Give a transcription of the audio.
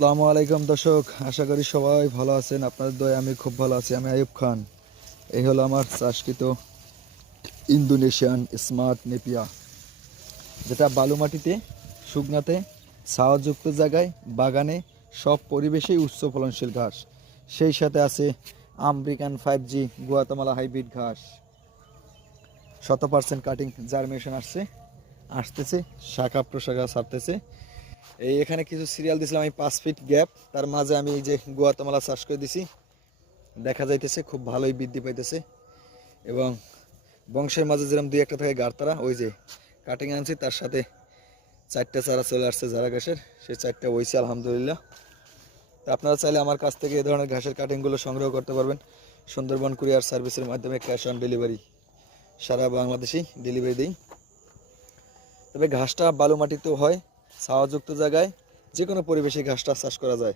আসসালামু আলাইকুম দর্শক, আশা করি সবাই ভালো আছেন। আপনাদের দয়ায় আমি খুব ভালো আছি। আমি আইয়ুব খান। এই হলো আমার চাষকৃত ইন্দোনেশিয়ান স্মার্ট নেপিয়া, যেটা বালু মাটিতে, শুকনাতে, ছাওয়াযুক্ত জায়গায়, বাগানে সব পরিবেশেই উচ্চ ফলনশীল ঘাস। সেই সাথে আছে আমেরিকান 5G গুয়াতেমালা হাইব্রিড ঘাস। 100% কাটিং জার্মিনেশন আসতেছে, শাখা প্রশাখা ছাড়তেছে। এখানে কিছু সিরিয়াল দিছিলাম আমি 5 ফিট গ্যাপ, তার মাঝে আমি এই যে গুয়াতেমালা চাষ করে দিছি। দেখা যাইতেছে খুব ভালোই বৃদ্ধি পাইতেছে, এবং বংশের মাঝে যেরকম দুই একটা থাকে গাড়তারা, ওই যে কাটিং আনছি তার সাথে 4টা চারা চলে আসছে যারা ঘাসের, সেই 4টা হয়েছে আলহামদুলিল্লাহ। তা আপনারা চাইলে আমার কাছ থেকে এই ধরনের ঘাসের কাটিংগুলো সংগ্রহ করতে পারবেন। সুন্দরবন কুরিয়ার সার্ভিসের মাধ্যমে ক্যাশ অন ডেলিভারি সারা বাংলাদেশেই ডেলিভারি দিই। তবে ঘাসটা বালু মাটিতেও হয়, ছাওয়াযুক্ত জায়গায় যে কোনো পরিবেশে ঘাসটা চাষ করা যায়।